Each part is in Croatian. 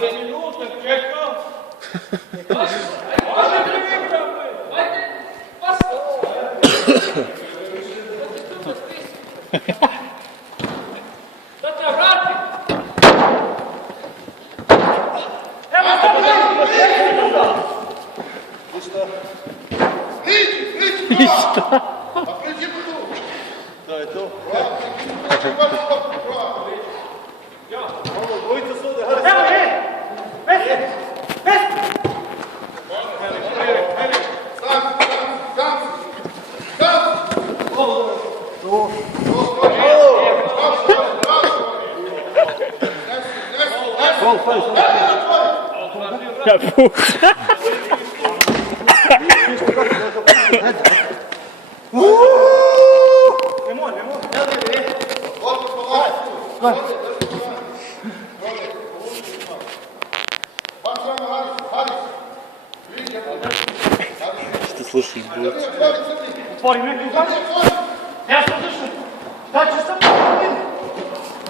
20 minuta čekao. Može mi bravo. Ajde, pas. Da te vrati. Evo te vrati. Ništa. Ništa. A pređimo tu. To je to. Dvojica su ovdje, Evo je. Vesi. Ja pušta. Nemoj. Što slušam buci. Otvori neki zvač. Ja sam držao. Da ćeš sad da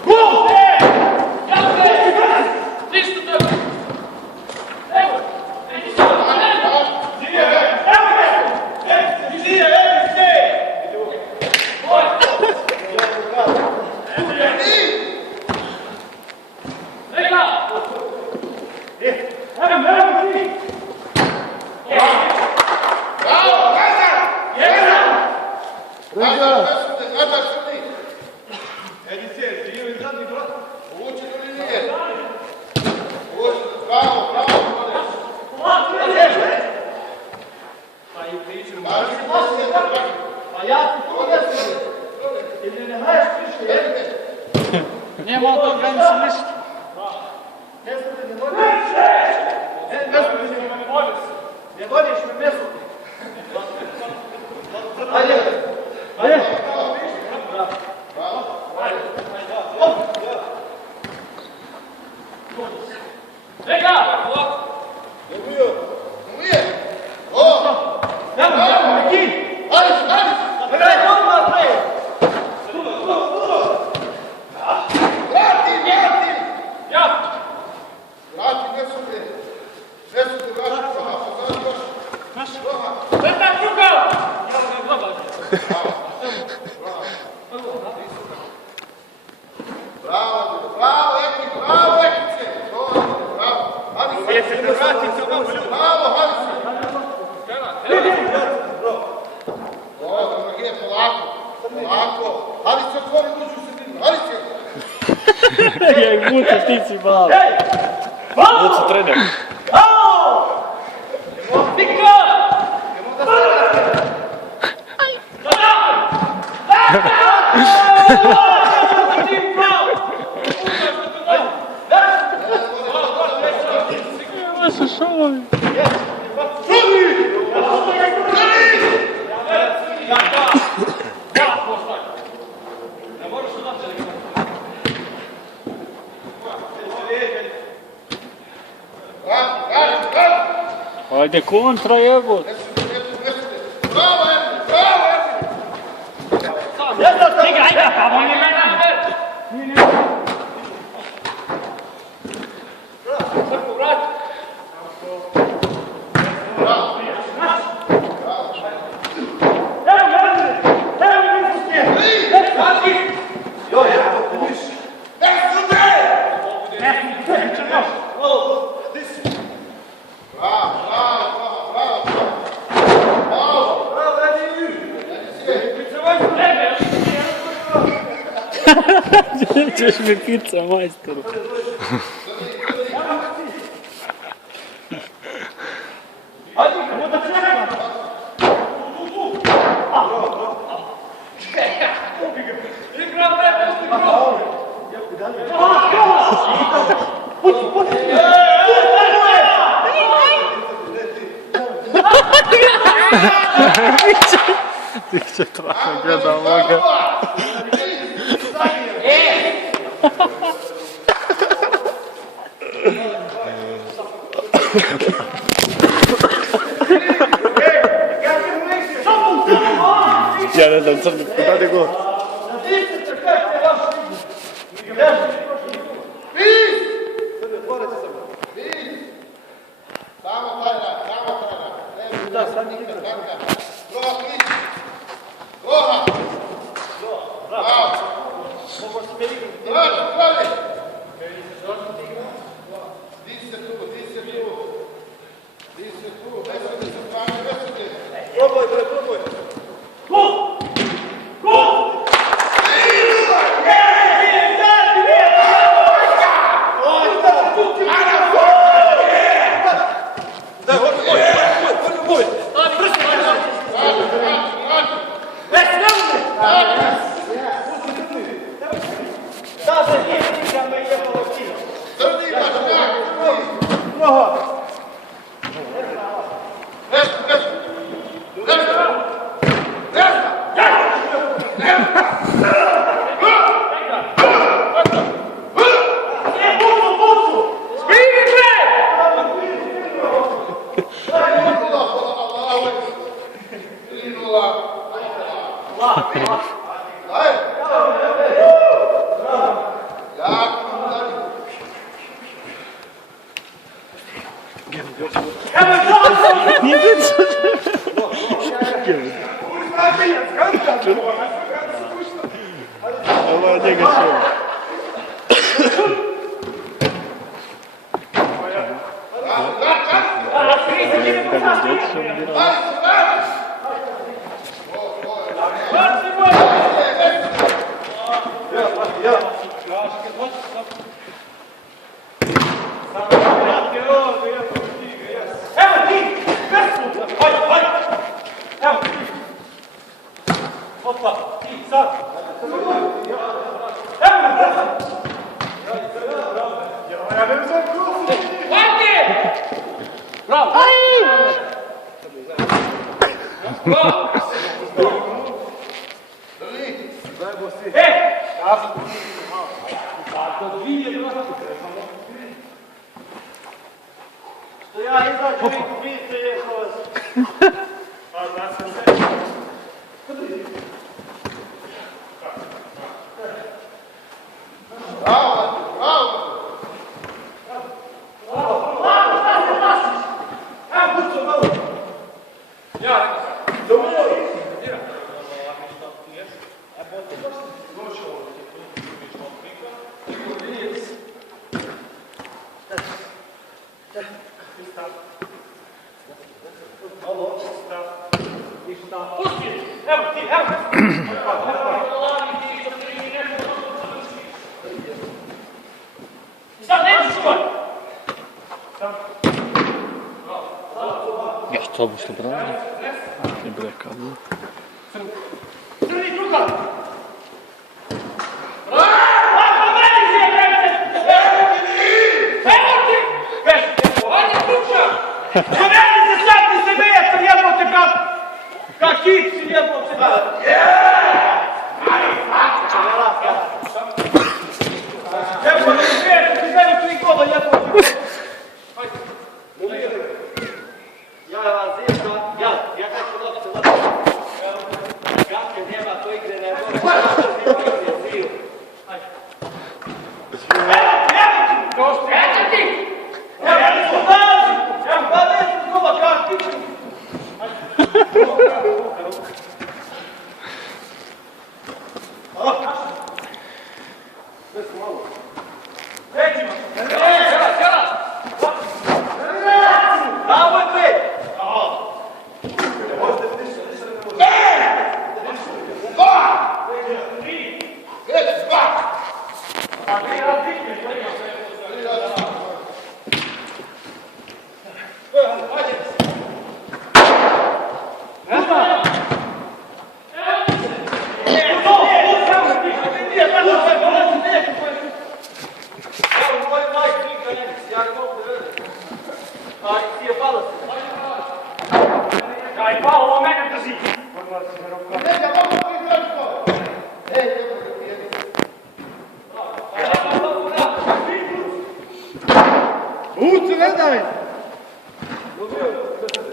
gol! Jate! Ništa tako. Evo! Edi se! Evo me! Edi se! Boj! Ega! Evo ti! Nema od toga nisam ništa. Ne vodiš me mjesto. Ajde. Ega! Ja ih muta, ti si malo. Vucu trener. Vaša šovi. Ajde kontra jebot. Ćeš mi pizza, majstoru. Ti će traka gleda ovoga. Ja ne znam, crni, dade gol. Ovo je njega sve. Ja što bi što brani? Ne breka.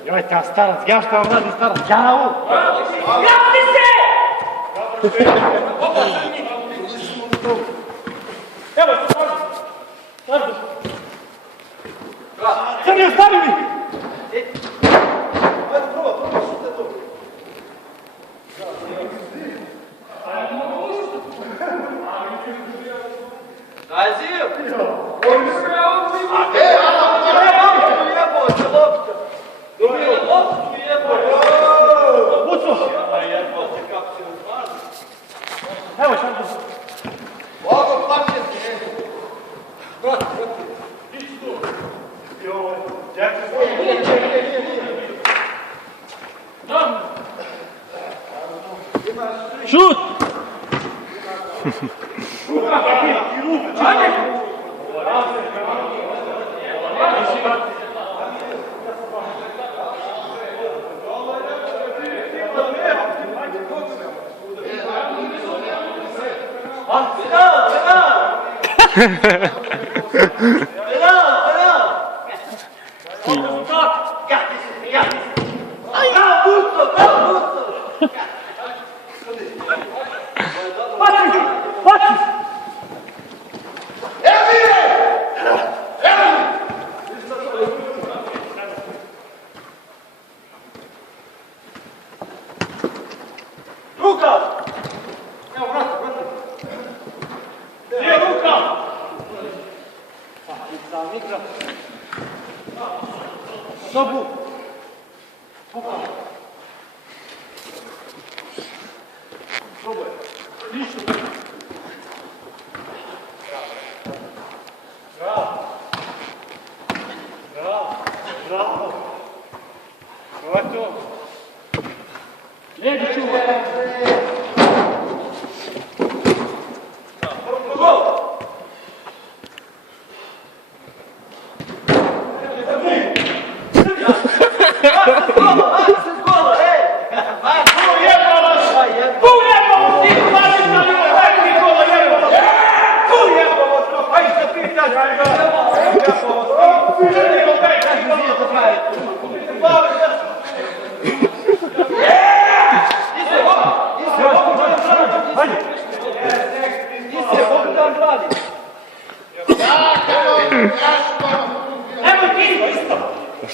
Joj, ta starac, ja što vam radi starac? Jao! Gasi se! Evo, stvarno. Sad mi ostavi mi! Ajde, proba.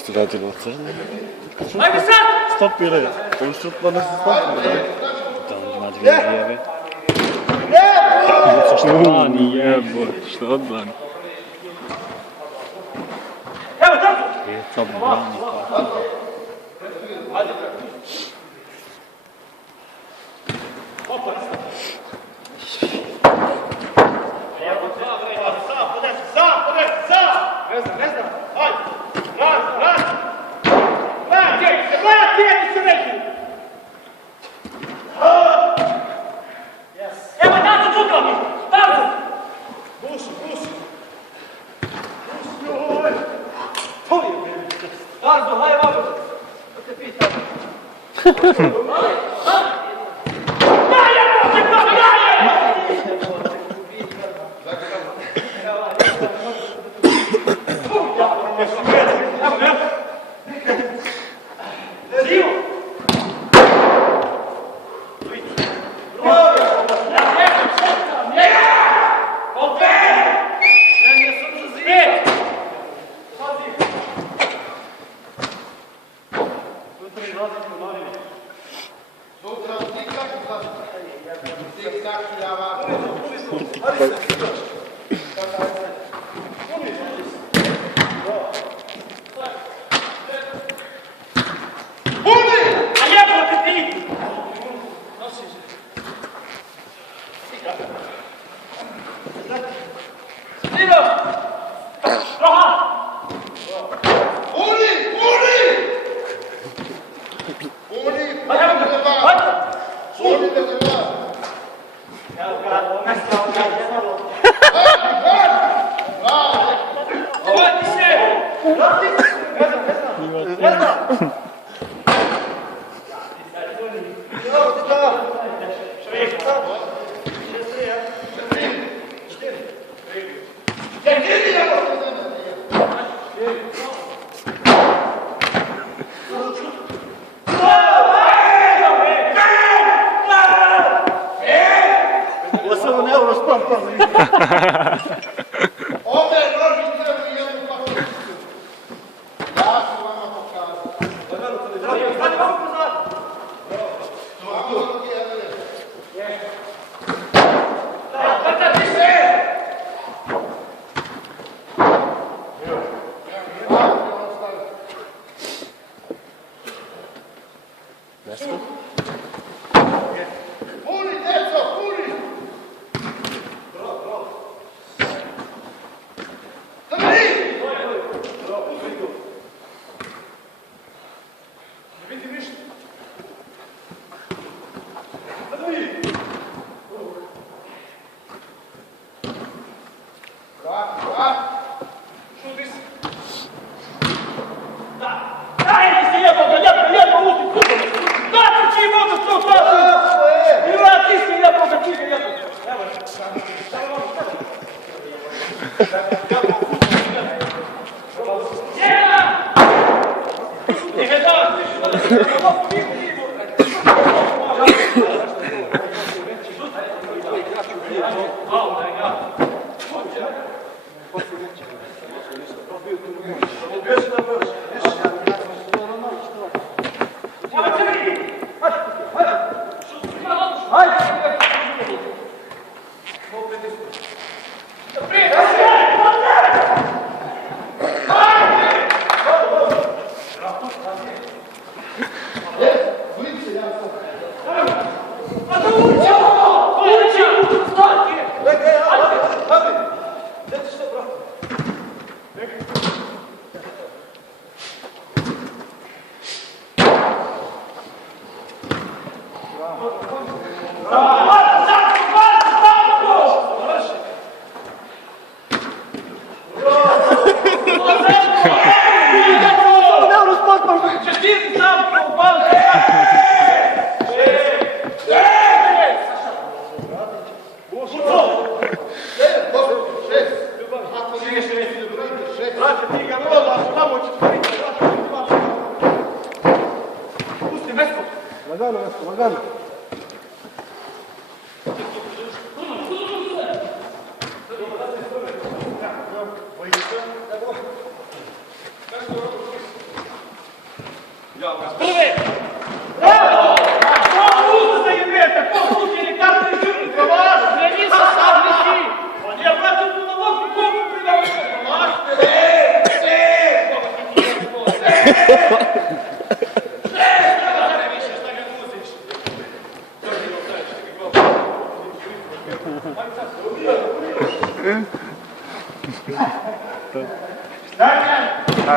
Što radilo ocene? Ajde sad! Stopire! On šutno ne se stopire. Tamo Madrid lijeve. Što odlani jebo, što odlani. Evo tako! Je to brani kako. Ove nožice u jednu papiricu. Ja ću vama pokazati. Lagano, lagano. Prvi! Bravo! Kako usta zajedete? Kako usta ili kako je žurni kavaš? Ne, nisam sad, nisi! Pa nije vraćam tu na mogu, kogu pridao što kavaš?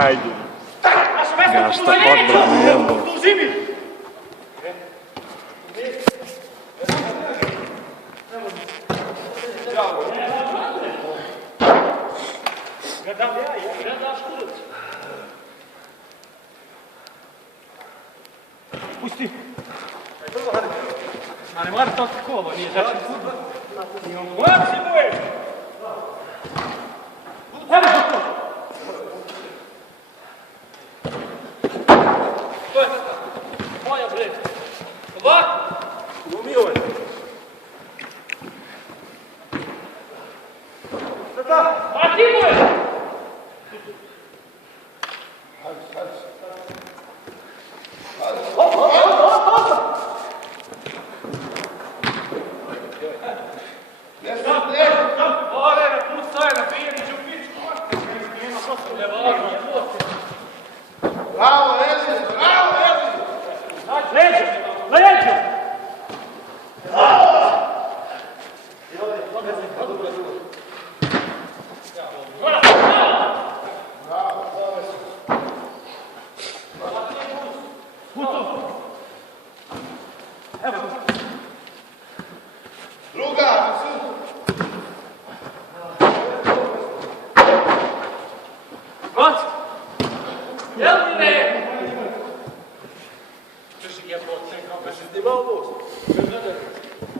Ajde. Ja što odbrano jebo. Pusti. A ne mora to kolo, nije znači. Moja si boje. Evo to. To je moja bre. Ovako. Glumi ovaj. Sada. A ti boje. Bravo, Ezio! Bravo, Ezio! Leđo! Leđo! Druga! Gott! Jelmine!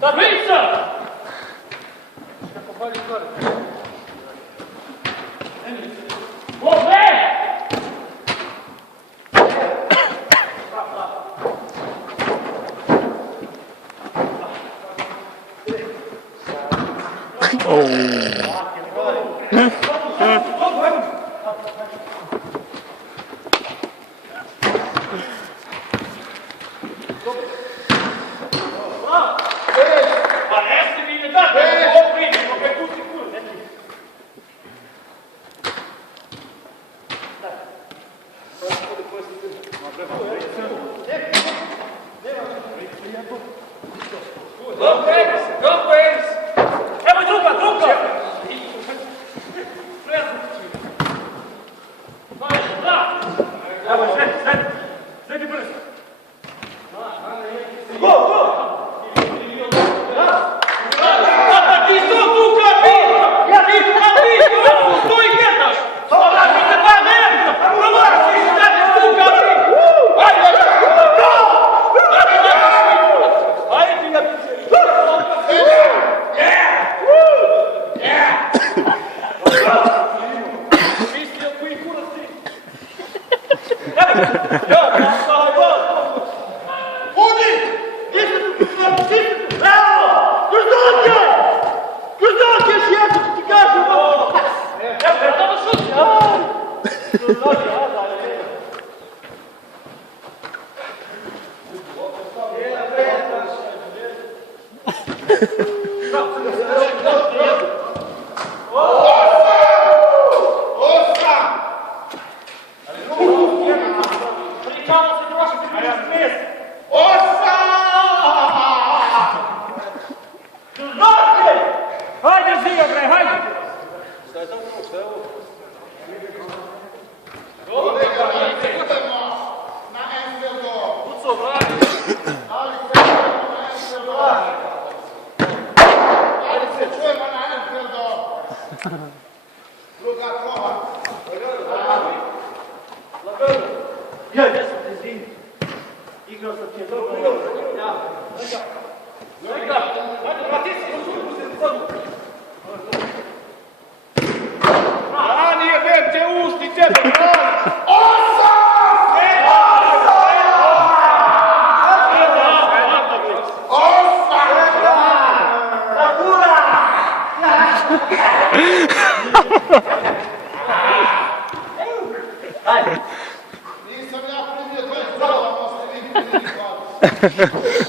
Tablica! Ove! Pa nesti mi ne dati, ovo prije, dok je tuci kur, neki. Go, Eris! Evo druga, druga! Evo, sredi brzo. Go, go! Ti su tu kapi! Ti su kapi! Tu i gledaš! Ti se pa ne! Promoraš ti se dati tu kapi! Ajde! Ajde ti ga piće! Mislio koji kurac ti! Evo! Ja, Nije Bence, usti tebe, Nisam ja primio 20 dolara, pa ste vi primili 20.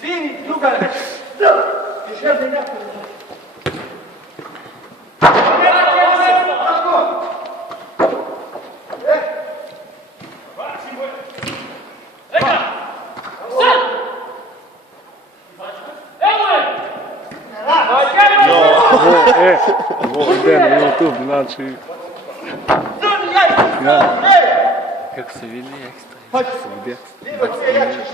Svini, druga, još jedna i jako. Ovo ide na YouTube, znači... Kako se vidi ekstra, kako se vidi ekstra.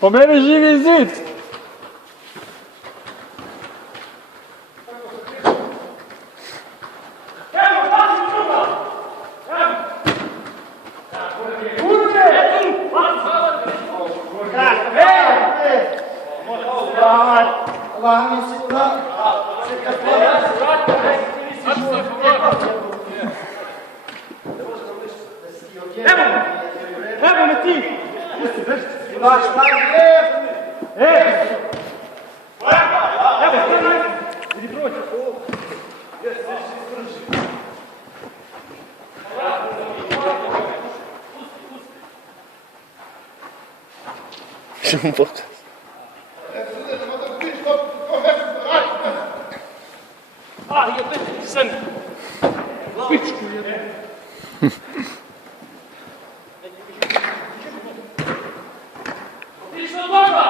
Po meni živi zid! Evo me ti! Ćemo pokaz. Jebete sen! Pičku jebete! Išlo dobro!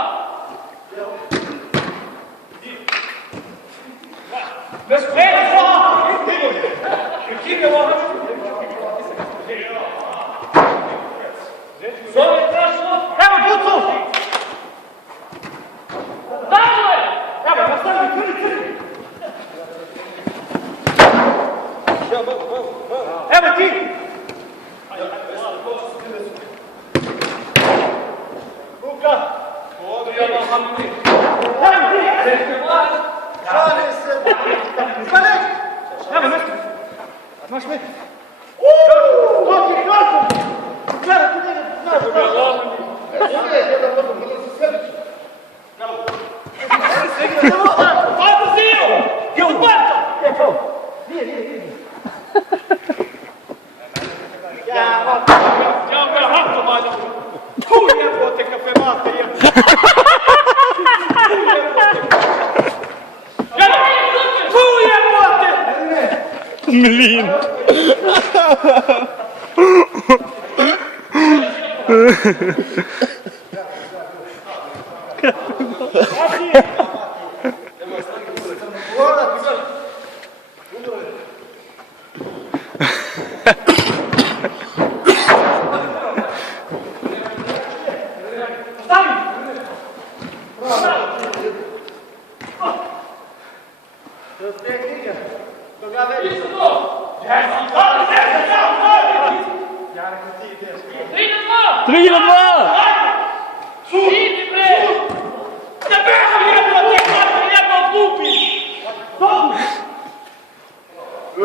Bez pesa! Kine ovo! Zove strašno! Evo pucu! Tamo je! Evo, nastavi, crni! Evo ti! Luka! Odrijamo Hamdi! Evo ti! Šali se! Spane! Evo nešto! Maš me! Uuu! Toki, kako? Gleda ti njega! Znaš, Hajde zio! Je ubato! Nije. Ja ga hapto mada. Tu jebote kafe mate jebote. Tu jebote! Mlin!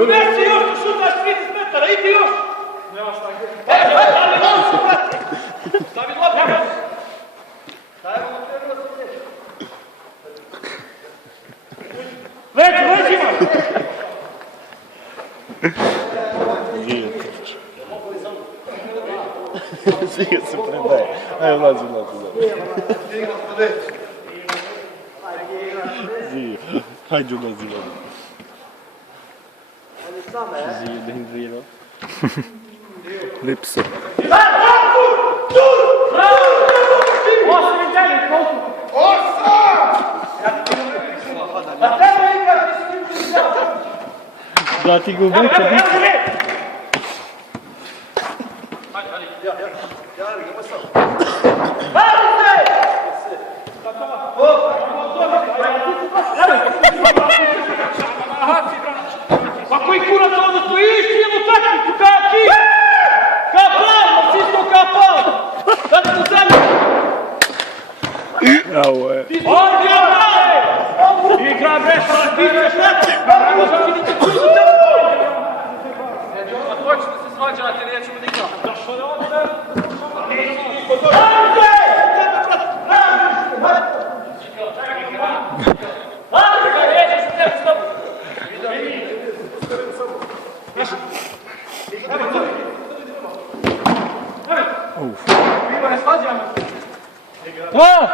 Neće još, ti šutaš 30 metara, idi još! Nema šta gdje. Stavi loptu, brate! Stavi loptu! Stavi loptu, Već ima! Zija se predaje. Ajde, vlazi. Zija, hajde ulazi. Zija, da im dvijelo. Lipso. Da ti ga uveća biti. Ma koji kurac ovdje stojiš, ti jednu takvicu, kaki! Kapal, čisto kapal! Sad tu zemlju! Ovo je. Ovdje je igra besa, ti ćeš neći! Možda ti niče čuti te! A to ćete se svađati, nećemo nikada. Zašto je ovdje? Radite!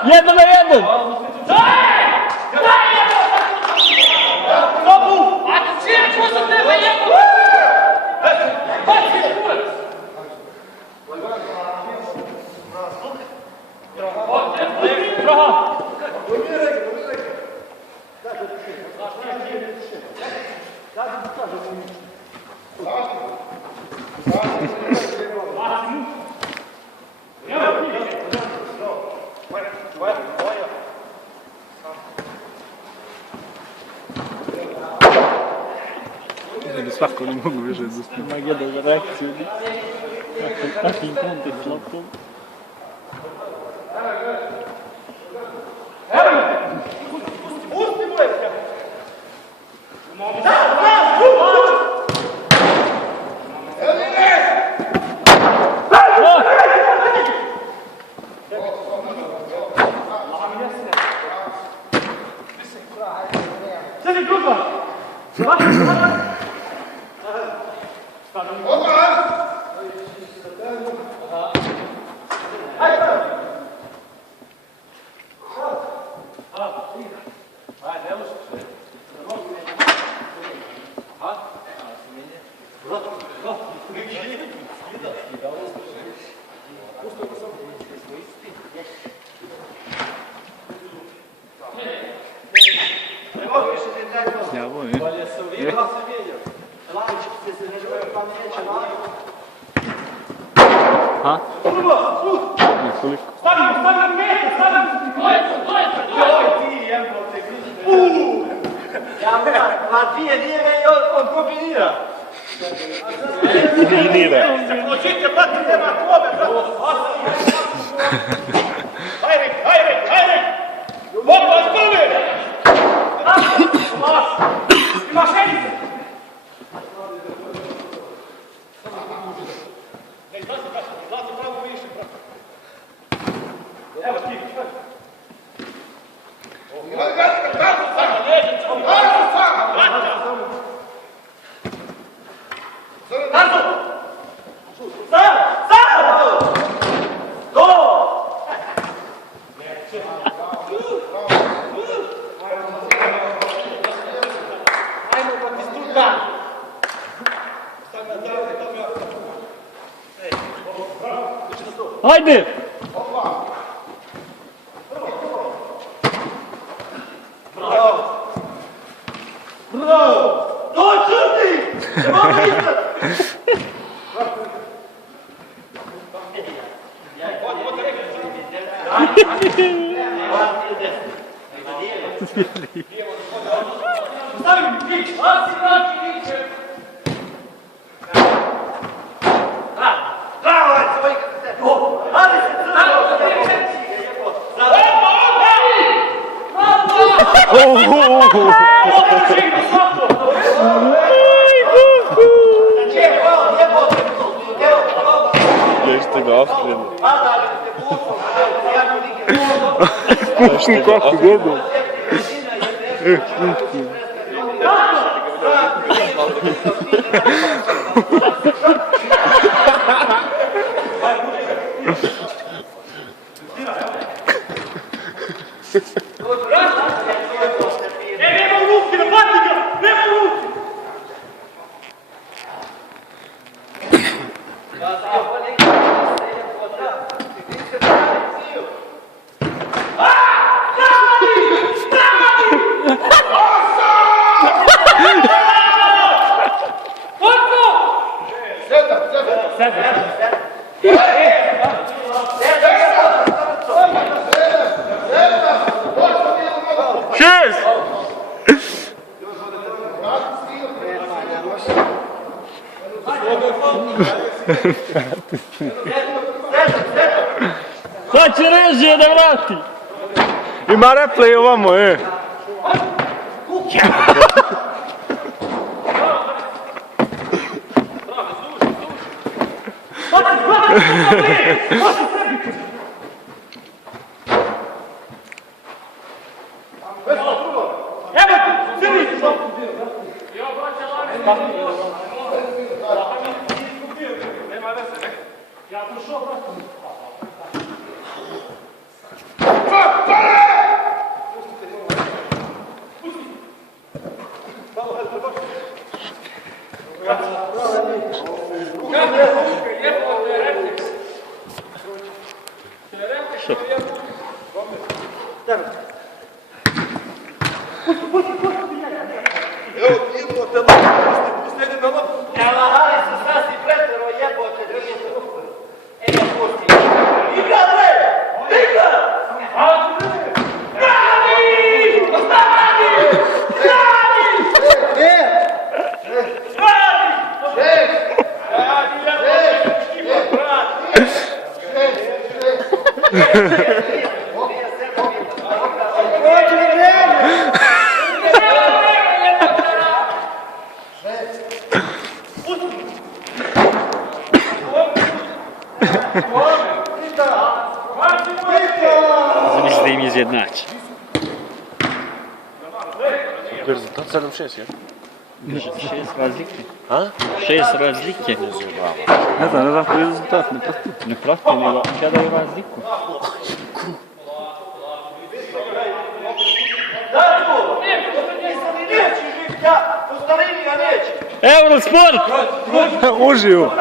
Jedan na jedan! Svako ne mogu više zastupiti. Ima jedan reakciju. Takim kontakt loptom. Pusti mu je! Sedi grupa! Snjavo je. Ha? Nekoliko. Stavim mjesta, stavim! To je! Ti, jebote, Ma dvije lijeve i on kombinira. Kombinira. Počite, brate, nema klube, brate! Hajde! Opa, stane! Ima šenice! Ne, izlazi pravo više, brate. Evo ti, Hajde! bravo! To je crni! Nemamo izgled! Stavim ti! Bravo, je tvoj kako te. Ali se Nešto ga ostreli. Kako gledam? Nema u ruki, ne pati ga! Nema u ruki! Šest! Sad će režije da vrati! Ima replay ovamo, Zamisli da im izjednači. Koji je rezultat? 7-6, je? 6 razlike. A? 6 razlike. Ne znam koji je rezultat, ne pratim. Ne pratim, nego ja daju razliku. Eurosport! Uživo!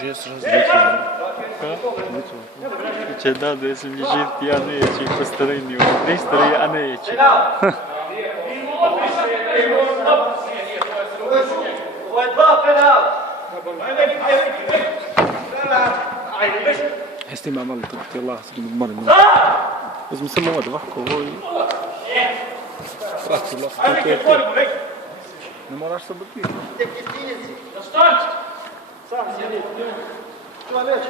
Šest razlike. Će da sam živti, ja neće, i po starini, ne stari, a neće. Ovo je 2 penala. Jeste ima malo to ti las, moram. Uzmi samo ovo ovako, ovo i... Prati las, to je to. Ne moraš se biti. Sam sjedi. Čuva već.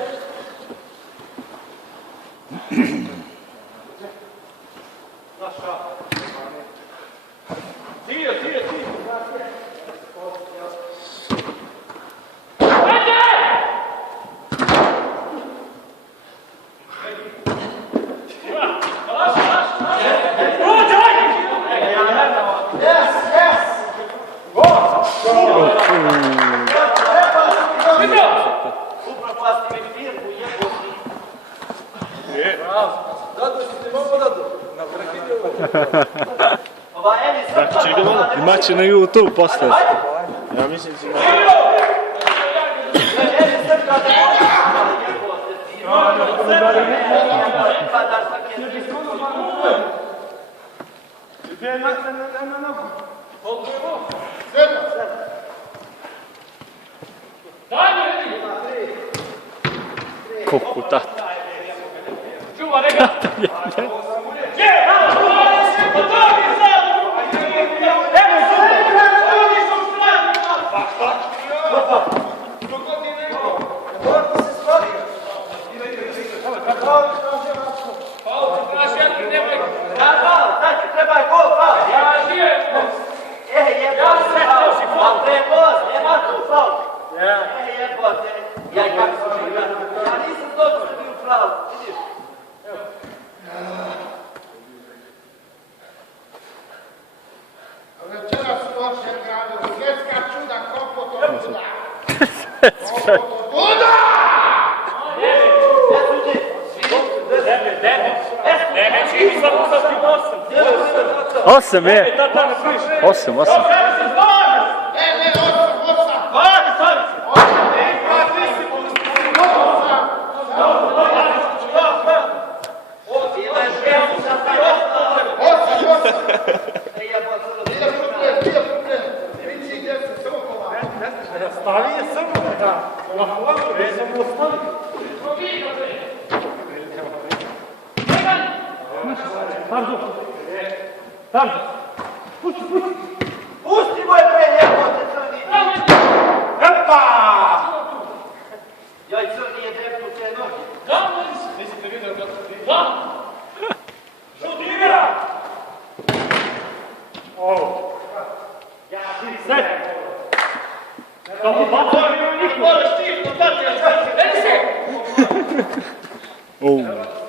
Ti. Imat će na YouTube postaviti. Ja mislim da Koliko tata. Čuva, neka! Večeras u vašem gradu svjetska čuda, koliko to čuda. Osam je. Osam. Osam. Ali je samo da ovako vezamo ostaviti. Pardon. Pardon. Pusti, pusti. Pusti moje pre jebote crni. Epa! Joj, crni je drepnu te noge. Da, niste vidio kako ti... Da! Šutira! Ovo. Sred! Kako pa to je niko? Moraš ti, to tati, ja znači. Vedi se!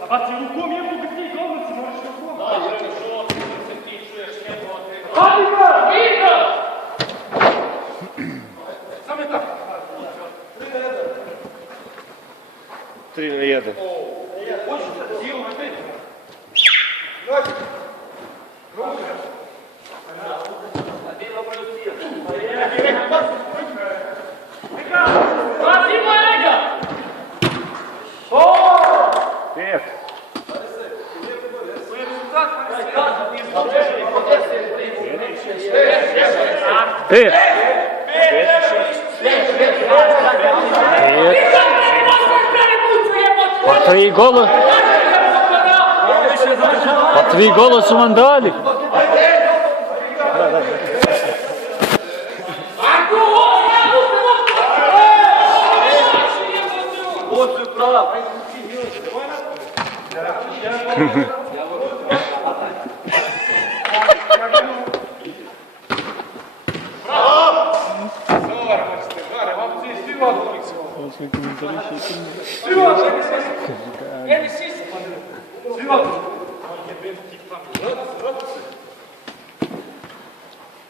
A pa ti rukom je mogu ti govorci, moraš rukom. Da, želiš ovo, se ti čuješ njegov od njega. Hadi ga! Igra! Samo je tako. 3-1. Hoću da cijelo na pet. Pazimo njega! Pet. Pet. Pa 3 gola. Pa 3 gola su vam dali.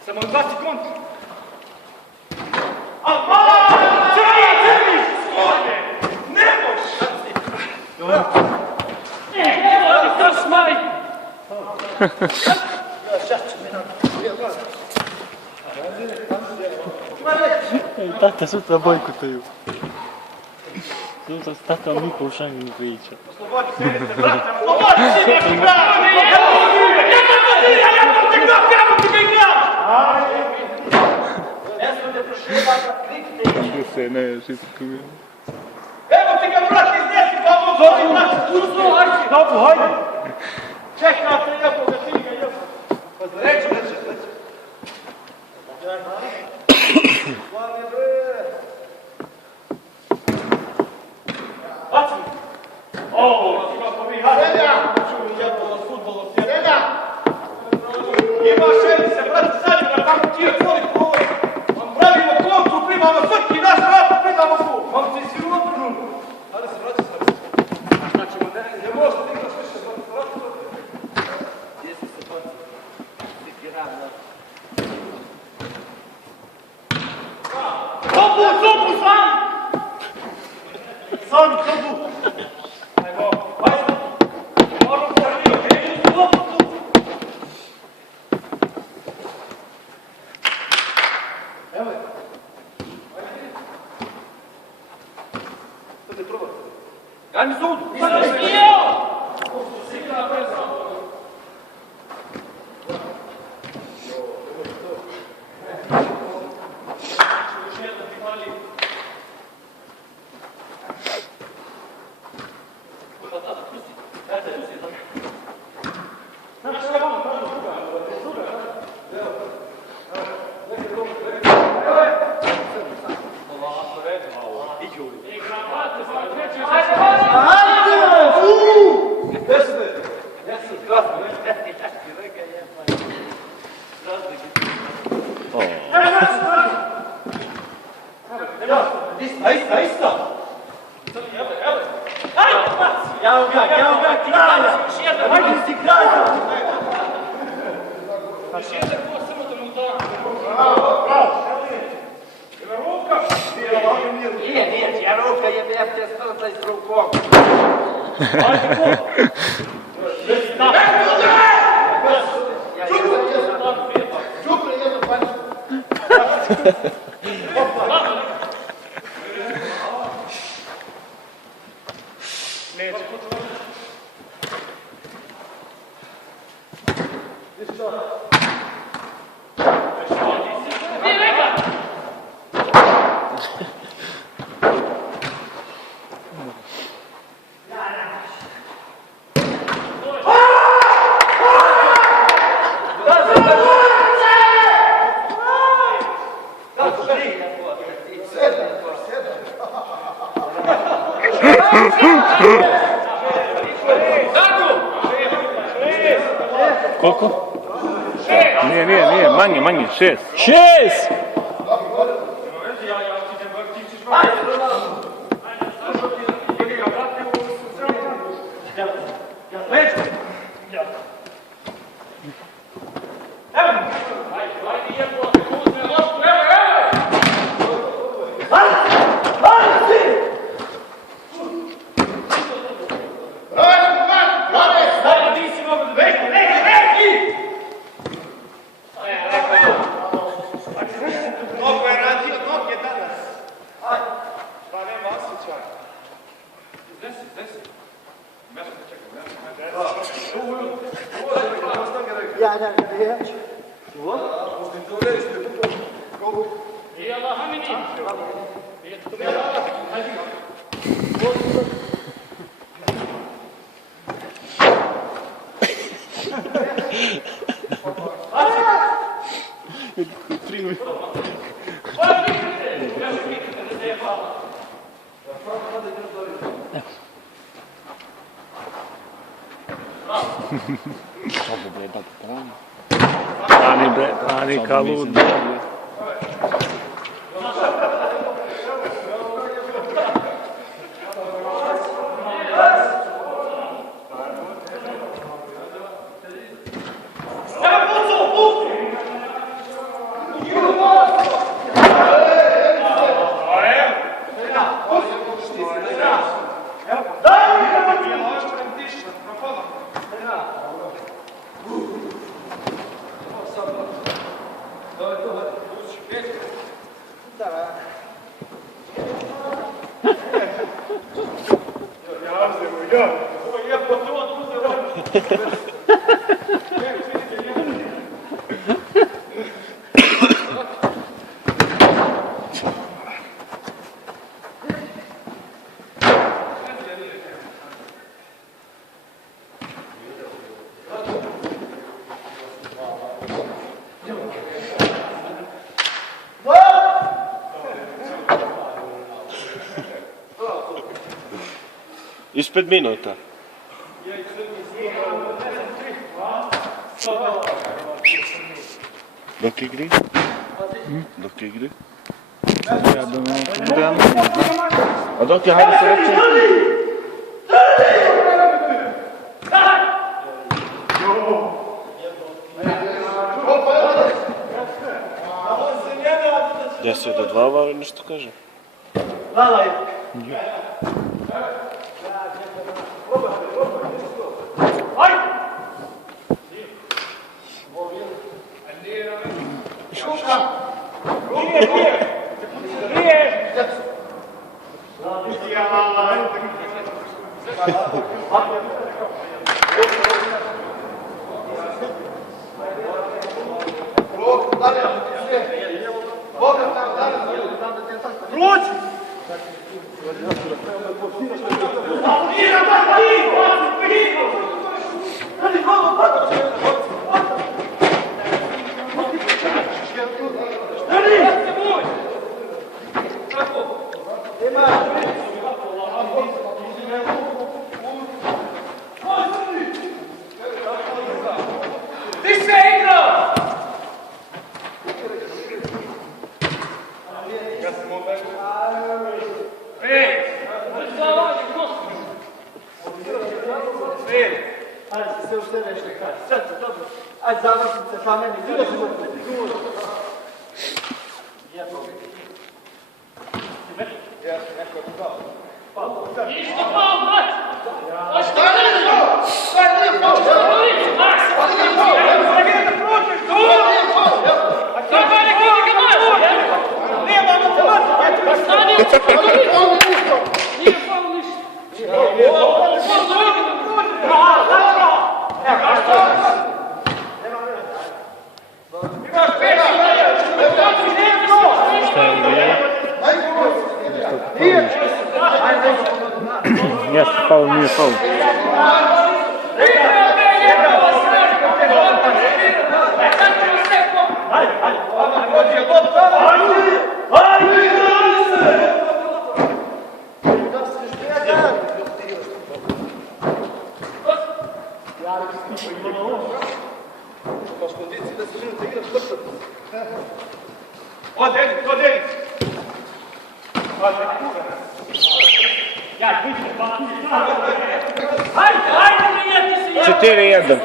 Samo 2 sekundi. Tata sutra bojkotaju. Sutra s tatom niko u šanju ne priča. Slobodi se, brate, slobodi se, neki brate! Jebo ti ga igra! Ne smo te proševa kad krikte. Se ne, šitko mi. Evo ti ga, brate, iznesi, pa ovo zove, brate, uzno, hajde! Dobro, hajde! Čekate, jebo ga, ti ga, jebo. Pa reću, reću. Hvala bre. Baci! Ovo, ima pa vi, hajde! Čuju, jebo, futbolo, sjeda! Ima šerice, brate, zadnjega, kako ti je koliko ovo? Vam pravimo kontru, primamo svaki naš rad, primamo tu! Vam se si odbrnu! Hajde se, vraća se. A šta ćemo, ne možeš da igraš više, vrati to. Gdje si se baci? Ti ravno. Sobu, sam! Sami, sobu! Ajmo, hajde! Možemo pohranio, kreću u sobu tu! Evo je. Što te probati? Daj mi sudu! Nisam smijeo! Sigurno pre sobu. Evo ga, kralja! Hajde si kralja! Još jedan ko samo da mu da. Bravo! Ima ruka! Nije, ja ruka jebe, ja te strta iz rukom. Hajde ko! Čupre jednu panču. Neće. Koliko? Nije, manje, 6. 6! Ani kalud. Ispred minuta. Dok igri? Dok igri? Ja думаю, A dok je, hajde se reći? Deset do 2, ali nešto kaže. Jeste, faul, nije faul. Baš kondiciji da se minute igraš brzo. O, Denis, to Denis. Hajde, prijatelji se! 4-1.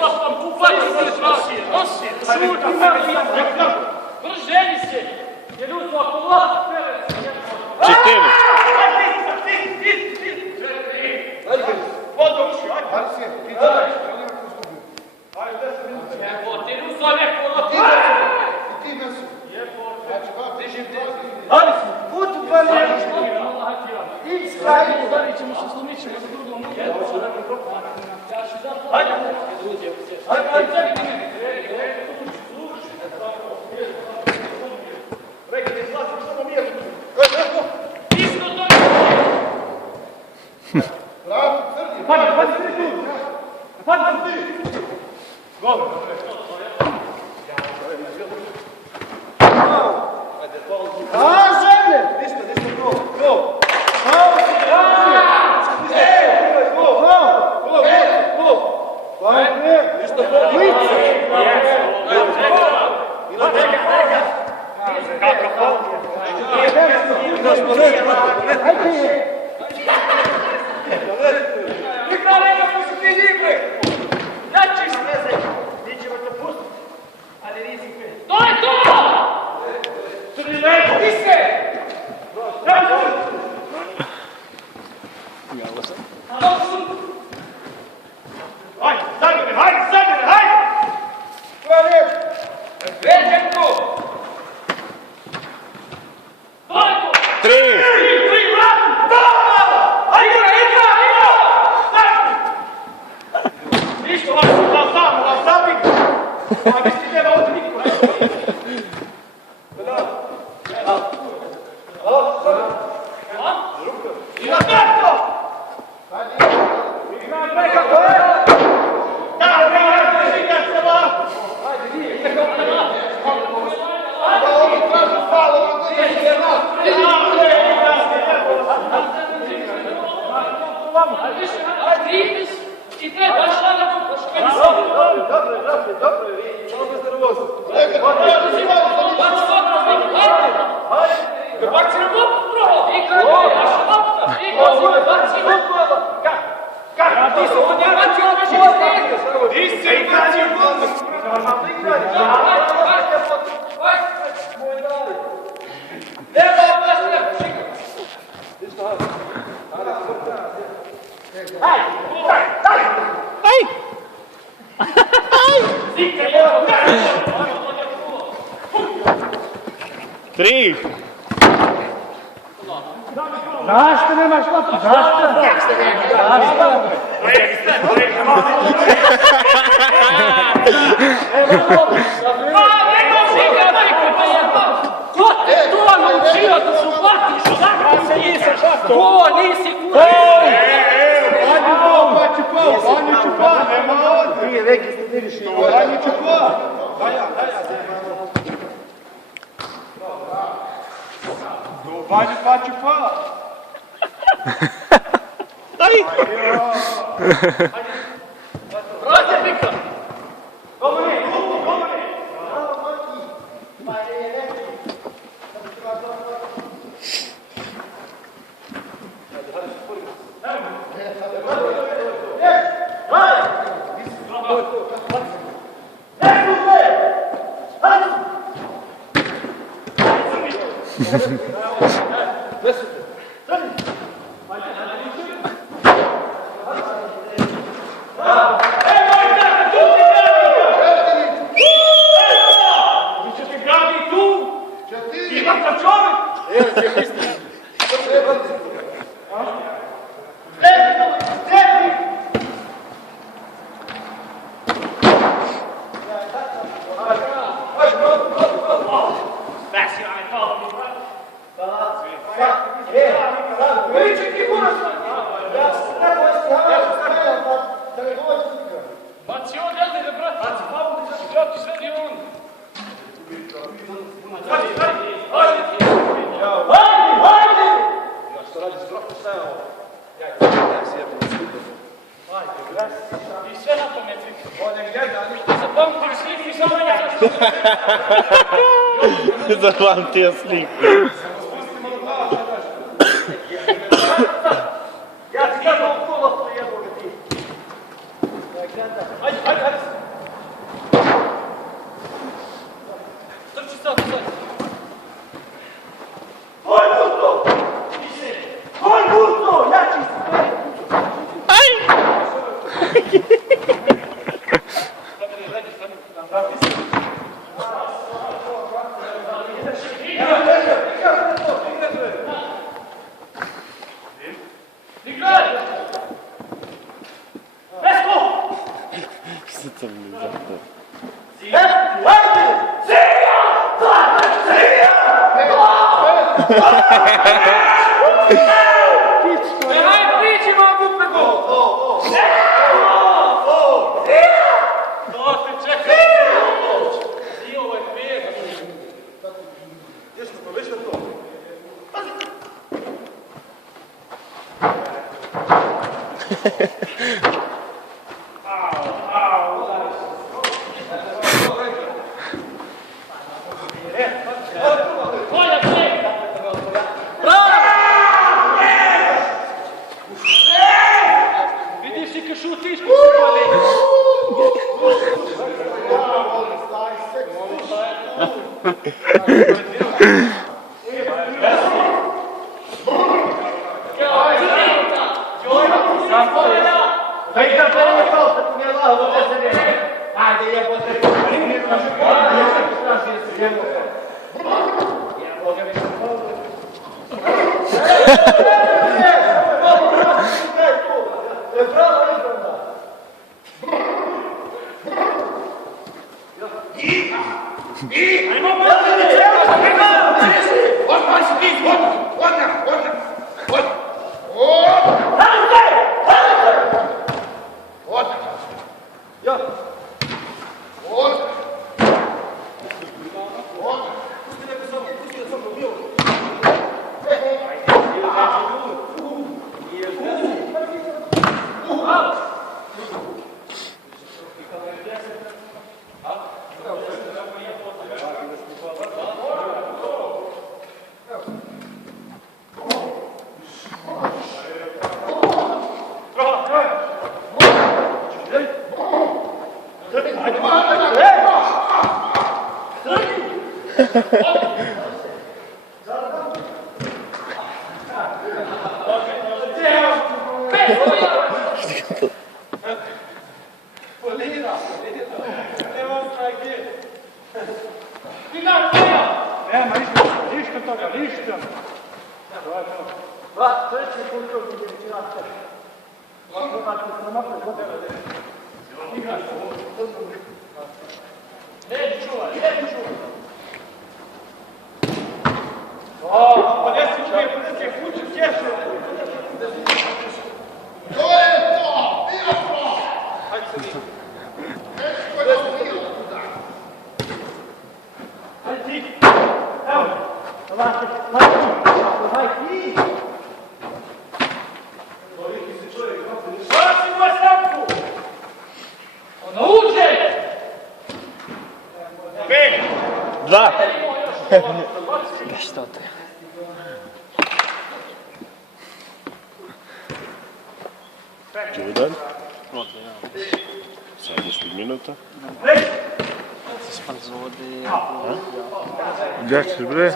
Brženi se! Jer uzmo ako vlast pere... 4. Zašto nemaš loptu? Zašto? I sve na pamet. Zapamtiš sliku samo ja. Zapamtio sliku. Ja ti gledam u kolo, jeboga ti. Ajde. Trči sad. Tvoj puto! Tvoj puto! Ja ću se... Što mi zato? Dva. Što te? Jedan. 17 minuta. Spazode. Gdje ćeš bre?